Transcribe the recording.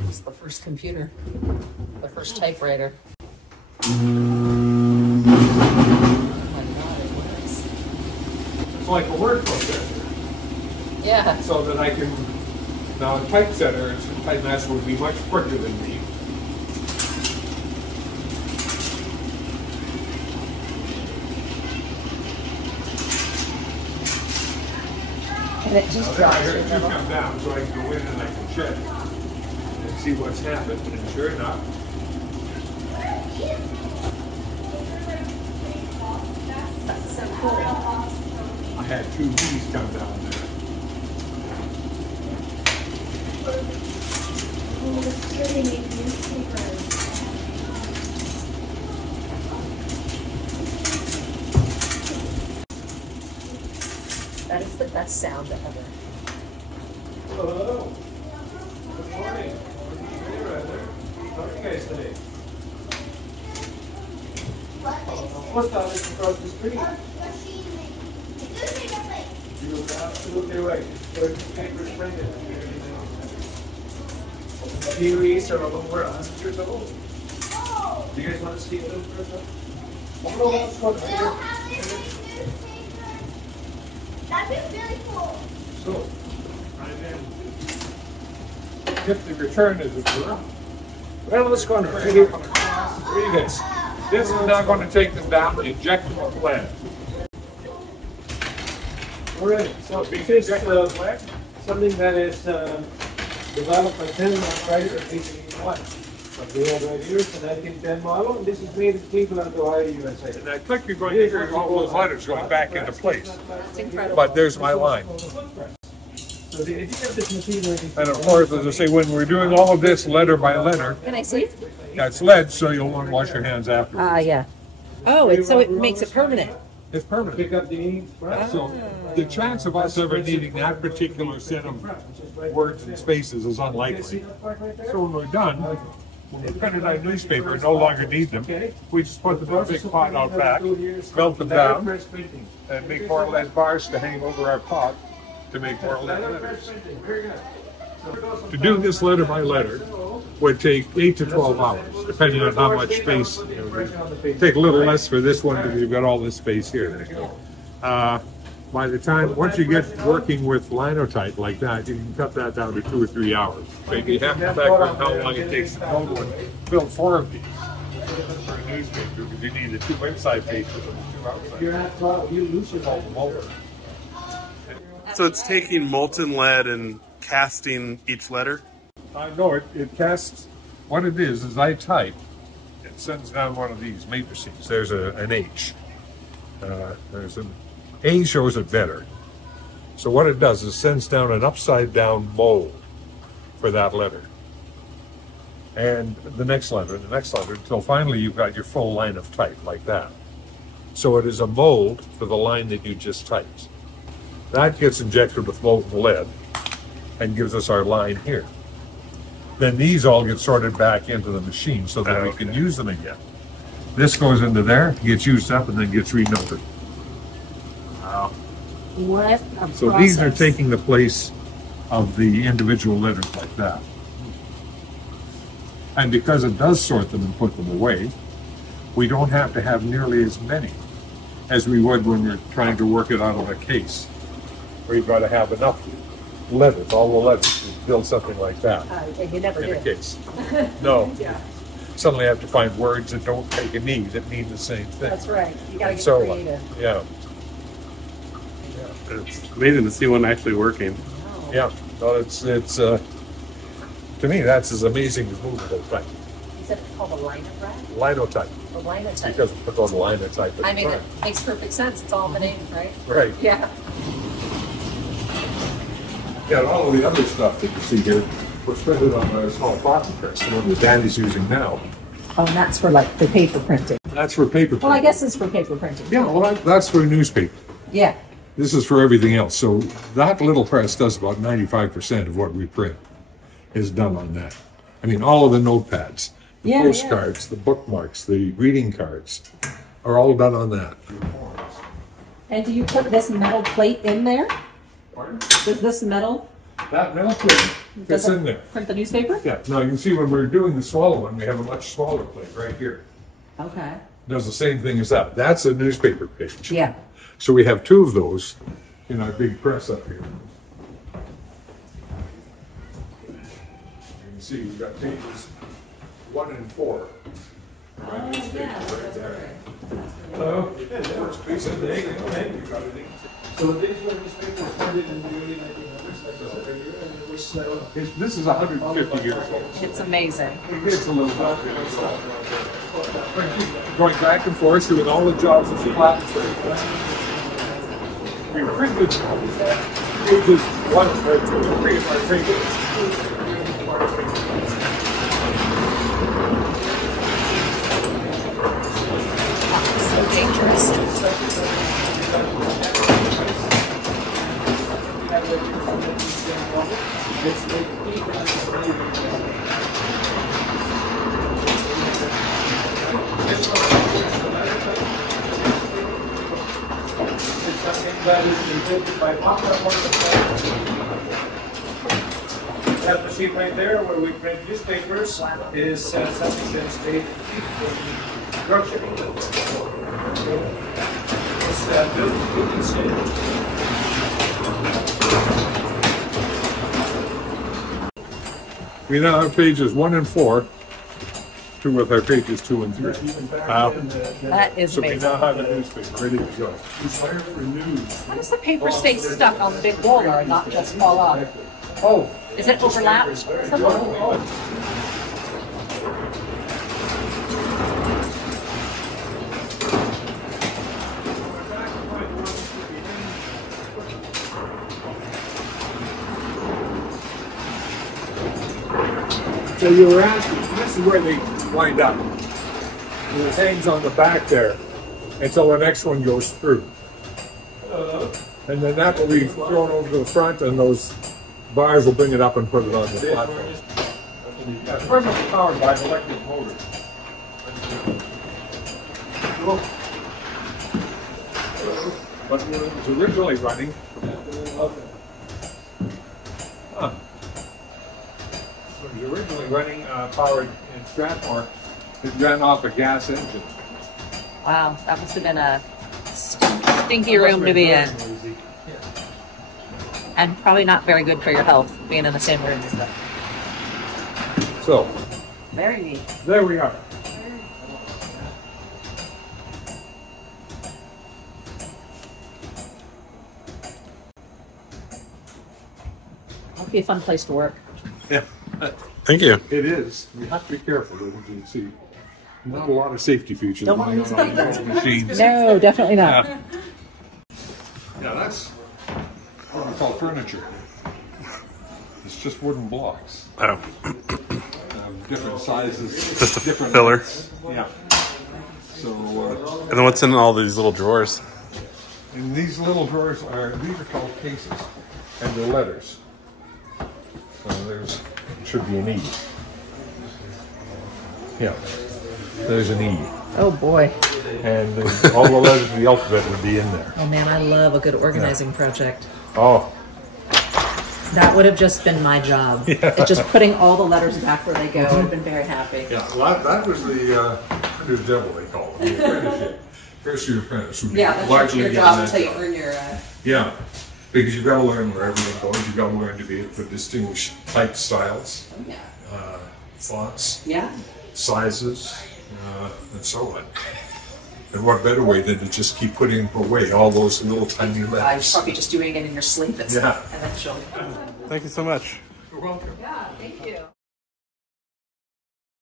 It's the first computer, the first typewriter. It's like a word processor. Yeah. So that I can, now a typesetter and typemaster would be much quicker than me. And it just Now, drops. I heard it come down, so I can go in and I can check and see what's happened. And sure enough, That's so cool. I had two B's come down there. That is the best sound ever. Hello. Good morning. Hey, Rather. How are you guys today? What's that? It's across the street. You're absolutely right. There's papers printed. Kiwis are over 100 years old. Do you guys want to see a little further? Oh, no, that's what right here. That'd be really cool. So, right then, if the return is a were. Well, let's go on right here. Read this. This is now going to take them down and inject them with lead. All right, so this is something that is developed by 10 price of 1881. But we have right here, it's a 1910 model, and this is made in Cleveland, Ohio, USA. And I click, you're going to hear all those letters going back into place. It's incredible. But there's my line. So the idea of this material is... And of course, as I say, when we're doing all of this letter by letter, Can I see? yeah, it's lead, so you'll want to wash your hands afterwards. Yeah. Oh, it's so it makes it permanent. It's permanent. Pick up the ink. So the chance of us ever needing that particular set of words and spaces is unlikely. So when we're done, when we printed out newspaper and no longer need them, we just put them in a big pot out back, melt them down, and make more lead bars to hang over our pot to make more lead letters. To do this letter by letter would take 8 to 12 hours, depending on how much space. Take a little less for this one because you've got all this space here. By the time, once you get working with Linotype like that, you can cut that down to 2 or 3 hours. Maybe half the factor of how long it takes to total and fill 4 of these for a newspaper because you need the 2 inside pages and the 2 outside. So it's taking molten lead and casting each letter? No, it casts, what it is I type, it sends down one of these matrices. There's an H. There's an A shows it better. So what it does is sends down an upside down mold for that letter. And the next letter, until finally you've got your full line of type like that. So it is a mold for the line that you just typed. That gets injected with molten lead and gives us our line here. Then these all get sorted back into the machine so that we can use them again. This goes into there, gets used up, and then gets renumbered. Wow. What a So process. these are taking the place of the individual letters like that. And because it does sort them and put them away, we don't have to have nearly as many as we would when we're trying to work it out of a case, where you've got to have enough letters, all the letters, to build something like that And you never in a do. case. No. Yeah, Suddenly I have to find words that don't take a need, that mean the same thing. that's right. You gotta And get so, creative. yeah. It's amazing to see one actually working. Oh. Yeah, no, it's to me, that's as amazing as movable type. You said it's called a linotype? Linotype, A linotype. because we put on linotype at I the mean, time. it makes perfect sense. It's all the name, right? Right. Yeah. Yeah, and all of the other stuff that you see here was printed on a small copy press, the one that Danny's using now. Oh, and that's for like the paper printing. That's for paper Well, I printing. guess it's for paper printing. Yeah, well, that's for newspaper. Yeah. This is for everything else. So that little press does about 95% of what we print is done on that. I mean, all of the notepads, the Yeah, postcards, the bookmarks, the greeting cards are all done on that. And do you put this metal plate in there? Pardon? Does this metal That middle plate fits in there. Print the newspaper? Yeah, now you can see when we're doing the smaller one, we have a much smaller plate right here. Okay. Does the same thing as that. That's a newspaper page. Yeah. So we have two of those in our big press up here. You can see we've got pages 1 and 4. Right, newspaper right there. Hello. So these were newspapers funded in the early 1900s, like I said earlier, and it was This is 150 years old. It's amazing. It's a little going back and forth doing all the jobs as a flat trade. We printed pages 1 or 2 and 3 of our papers. So dangerous. that is invented by that machine right there where we print newspapers is something that's made in Yorkshire, England. It's built in Sydney. We now have pages 1 and 4, two with our pages 2 and 3. That is So we amazing. now have a newspaper ready to go. How does the paper stay stuck on the big roller and not just fall off? Oh, Is it overlapped? so you were asking, this is where they wind up. And it hangs on the back there until the next one goes through. And then that will be thrown over to the front, and those bars will bring it up and put it on the platform. Yeah, it's presently powered by an electric motor. But when it was originally running, powered in Strathmore, it ran off a gas engine. Wow, that must have been a stinky room to be in. And probably not very good for your health, being in the same room as them. So, Very neat. there we are. That'll be a fun place to work. Yeah, Thank you. it is. You have to be careful, as you can see. Not a lot of safety features Don't going want to on use these machines. No, definitely not. Yeah, that's what we call furniture. It's just wooden blocks. Oh, Different sizes. Just a different filler. lengths. Yeah. So, and then what's in all these little drawers? and these little drawers these are called cases, and they're letters. So there's, should be an E. Yeah, there's an E. Oh boy. And all the letters of the alphabet would be in there. Oh man, I love a good organizing project. Oh, That would have just been my job. It's just putting all the letters back where they go. I'd have been very happy. yeah, well, that was the printer's devil, they call it, the apprenticeship. First year apprentice would be Yeah, that's largely your getting job that until you job. earn your. Yeah, because you've got to learn where everything goes. You've got to learn to be able to distinguish type styles, Yeah. fonts, Yeah. sizes, and so on. And what better way than to just keep putting away all those little tiny You're letters? probably just doing it in your sleep. Yeah. Eventually. Thank you so much. You're welcome. Yeah. Thank you.